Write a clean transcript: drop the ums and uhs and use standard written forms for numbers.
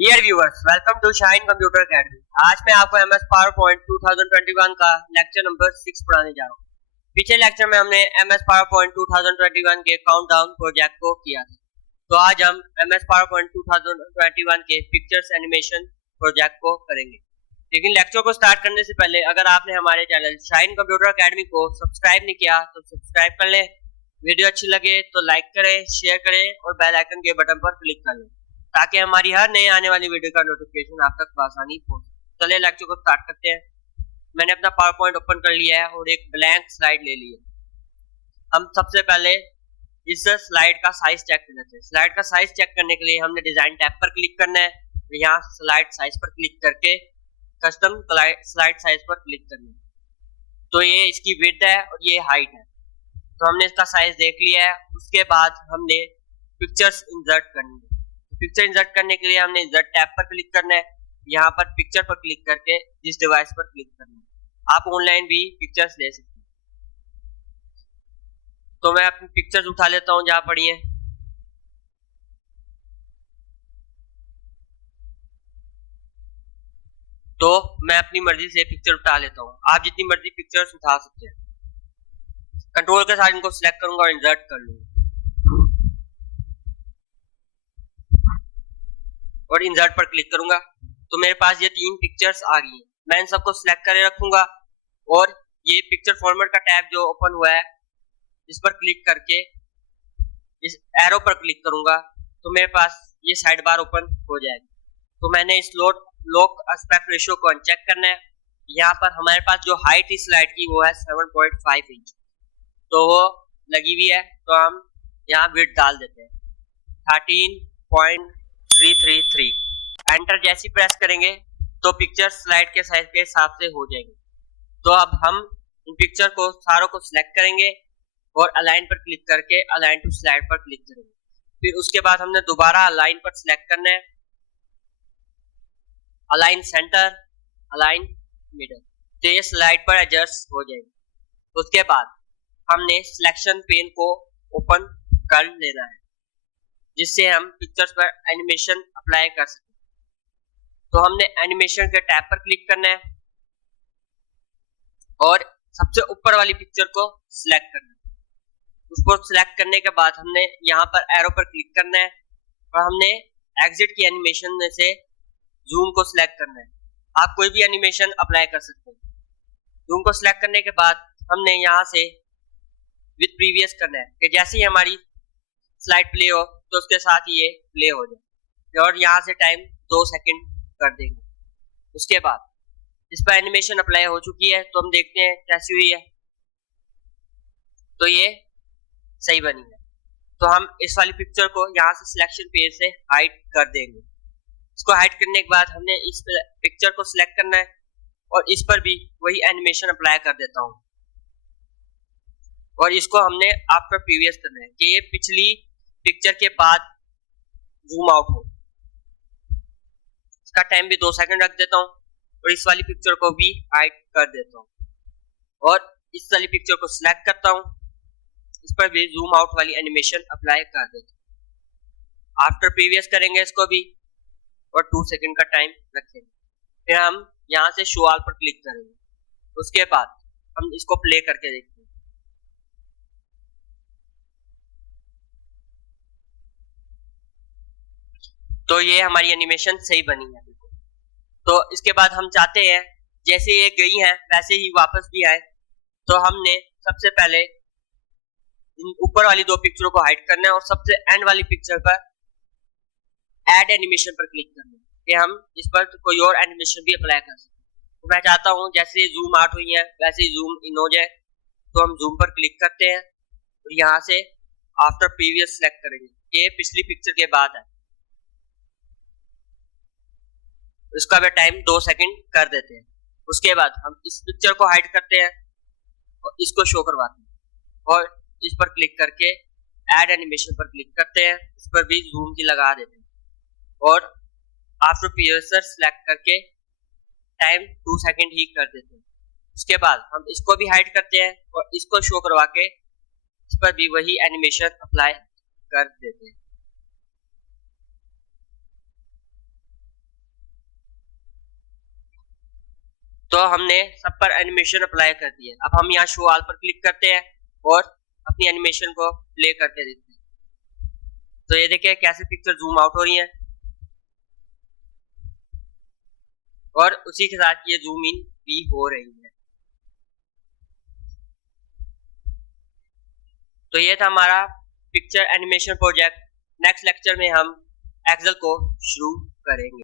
Dear viewers, welcome to Shine computer academy. आज मैं आपको एमएस पावरपॉइंट 2021 का लेक्चर नंबर 6 पढ़ाने जा रहा हूँ। पिछले लेक्चर में हमने एमएस पावरपॉइंट 2021 के काउंटडाउन प्रोजेक्ट को किया था, तो आज हम एमएस पावरपॉइंट 2021 के पिक्चर्स एनिमेशन प्रोजेक्ट को करेंगे। लेकिन लेक्चर को स्टार्ट करने से पहले अगर आपने हमारे चैनल शाइन कंप्यूटर अकेडमी को सब्सक्राइब नहीं किया तो सब्सक्राइब कर लें। वीडियो अच्छी लगे तो लाइक करें, शेयर करें और बेल आइकन के बटन पर क्लिक कर लें ताकि हमारी हर नए आने वाली वीडियो का नोटिफिकेशन आप तक आसानी पहुंचे। चलिए लेक्चर को स्टार्ट करते हैं। मैंने अपना पावर पॉइंट ओपन कर लिया है और एक ब्लैंक स्लाइड ले ली है। हम सबसे पहले इस स्लाइड का साइज चेक कर लेते हैं। स्लाइड का साइज चेक करने के लिए हमने डिजाइन टैब पर क्लिक करना है, यहाँ स्लाइड साइज पर क्लिक करके कस्टम स्लाइड साइज पर क्लिक करना है। तो ये इसकी विड्थ है और ये हाइट है, तो हमने इसका साइज देख लिया है। उसके बाद हमने पिक्चर्स इंसर्ट करनी है। पिक्चर इंसर्ट करने के लिए हमने इंसर्ट टैब पर क्लिक करना है, यहाँ पर पिक्चर पर क्लिक करके जिस डिवाइस पर क्लिक करना है। आप ऑनलाइन भी पिक्चर्स ले सकते हैं। तो मैं अपनी पिक्चर्स उठा लेता हूँ जहां पड़ी है। तो मैं अपनी मर्जी से पिक्चर उठा लेता हूँ। आप जितनी मर्जी पिक्चर्स उठा सकते हैं। कंट्रोल के साथ इनको सिलेक्ट करूंगा और इंसर्ट कर लूंगा और इंसर्ट पर क्लिक करूंगा तो मेरे पास ये 3 पिक्चर्स आ गई हैं। मैं इन सबको सिलेक्ट करके रखूंगा और ये पिक्चर फॉर्मेट का टैब जो ओपन हुआ है इस पर क्लिक करके इस एरो पर क्लिक करूंगा तो मेरे पास ये साइड बार ओपन हो जाएगी। तो मैंने इस लॉक एस्पेक्ट रेशियो को अनचेक करना है। यहाँ पर हमारे पास जो हाइट इस स्लाइड की वो है 7.5 इंच, तो वो लगी हुई है। तो हम यहाँ विड्थ डाल देते हैं 13.333। एंटर जैसी प्रेस करेंगे तो पिक्चर स्लाइड के साइज के हिसाब से हो जाएंगे। तो अब हम इन पिक्चर को सारों को सिलेक्ट करेंगे और अलाइन पर क्लिक करके अलाइन टू स्लाइड पर क्लिक करेंगे। फिर उसके बाद हमने दोबारा अलाइन पर सिलेक्ट करना है, अलाइन सेंटर, अलाइन मिडल, तो ये स्लाइड पर एडजस्ट हो जाएगी। उसके बाद हमने सिलेक्शन पेन को ओपन कर लेना है जिससे हम पिक्चर्स पर एनिमेशन अप्लाई कर सकें। तो हमने एनिमेशन के टैब पर क्लिक करना है और सबसे ऊपर वाली पिक्चर को सिलेक्ट करना है। उसको सिलेक्ट करने के बाद हमने यहाँ पर एरो पर क्लिक करना है और हमने एग्जिट की एनिमेशन में से जूम को सिलेक्ट करना है। आप कोई भी एनिमेशन अप्लाई कर सकते हैं। जूम को सिलेक्ट करने के बाद हमने यहाँ से विद प्रीवियस करना है कि जैसे ही हमारी स्लाइड प्ले हो तो उसके साथ ये प्ले हो जाए और यहाँ से टाइम 2 सेकंड कर देंगे। उसके बाद इस पर एनिमेशन अप्लाई हो चुकी है, तो हम देखते हैं कैसी हुई है। तो ये सही बनी है। तो हम इस वाली पिक्चर को यहाँ से सिलेक्शन पेज से हाइड कर देंगे। इसको हाइड करने के बाद हमने इस पिक्चर को सिलेक्ट करना है और इस पर भी वही एनिमेशन अप्लाई कर देता हूँ और इसको हमने आफ्टर प्रीवियस करना है कि ये पिछली पिक्चर के बाद जूम आउट हो। इसका टाइम भी 2 सेकंड रख देता हूँ और इस वाली पिक्चर को भी हाइड कर देता हूँ और इस वाली पिक्चर को सिलेक्ट करता हूँ, इस पर भी जूम आउट वाली एनिमेशन अप्लाई कर देता हूँ। आफ्टर प्रीवियस करेंगे इसको भी और 2 सेकंड का टाइम रखेंगे। फिर हम यहाँ से शो ऑल पर क्लिक करेंगे। उसके बाद हम इसको प्ले करके देखते हैं। तो ये हमारी एनिमेशन सही बनी है। तो इसके बाद हम चाहते हैं जैसे ये गई है वैसे ही वापस भी आए, तो हमने सबसे पहले ऊपर वाली 2 पिक्चरों को हाइड करना है और सबसे एंड वाली पिक्चर पर ऐड एनिमेशन पर क्लिक करना है कि हम इस पर कोई और एनिमेशन भी अप्लाई कर सकते हैं। तो मैं चाहता हूँ जैसे जूम आउट हुई है वैसे ही जूम इन हो जाए, तो हम जूम पर क्लिक करते हैं और यहाँ से आफ्टर प्रीवियस सेलेक्ट करेंगे। ये पिछली पिक्चर के बाद है। इसका भी टाइम 2 सेकंड कर देते हैं। उसके बाद हम इस पिक्चर को हाइड करते हैं और इसको शो करवाते हैं और इस पर क्लिक करके ऐड एनिमेशन पर क्लिक करते हैं। इस पर भी जूम की लगा देते हैं और आफ्टर प्रीवियस सिलेक्ट करके टाइम 2 सेकंड ही कर देते हैं। उसके बाद हम इसको भी हाइड करते हैं और इसको शो करवा के इस पर भी वही एनिमेशन अप्लाई कर देते हैं। तो हमने सब पर एनिमेशन अप्लाई कर दिया। अब हम यहाँ शो ऑल पर क्लिक करते हैं और अपनी एनिमेशन को प्ले करते देखते हैं। तो ये देखिए कैसे पिक्चर जूम आउट हो रही है और उसी के साथ ये जूम इन भी हो रही है। तो ये था हमारा picture animation project. Next lecture में हम एक्सेल को शुरू करेंगे।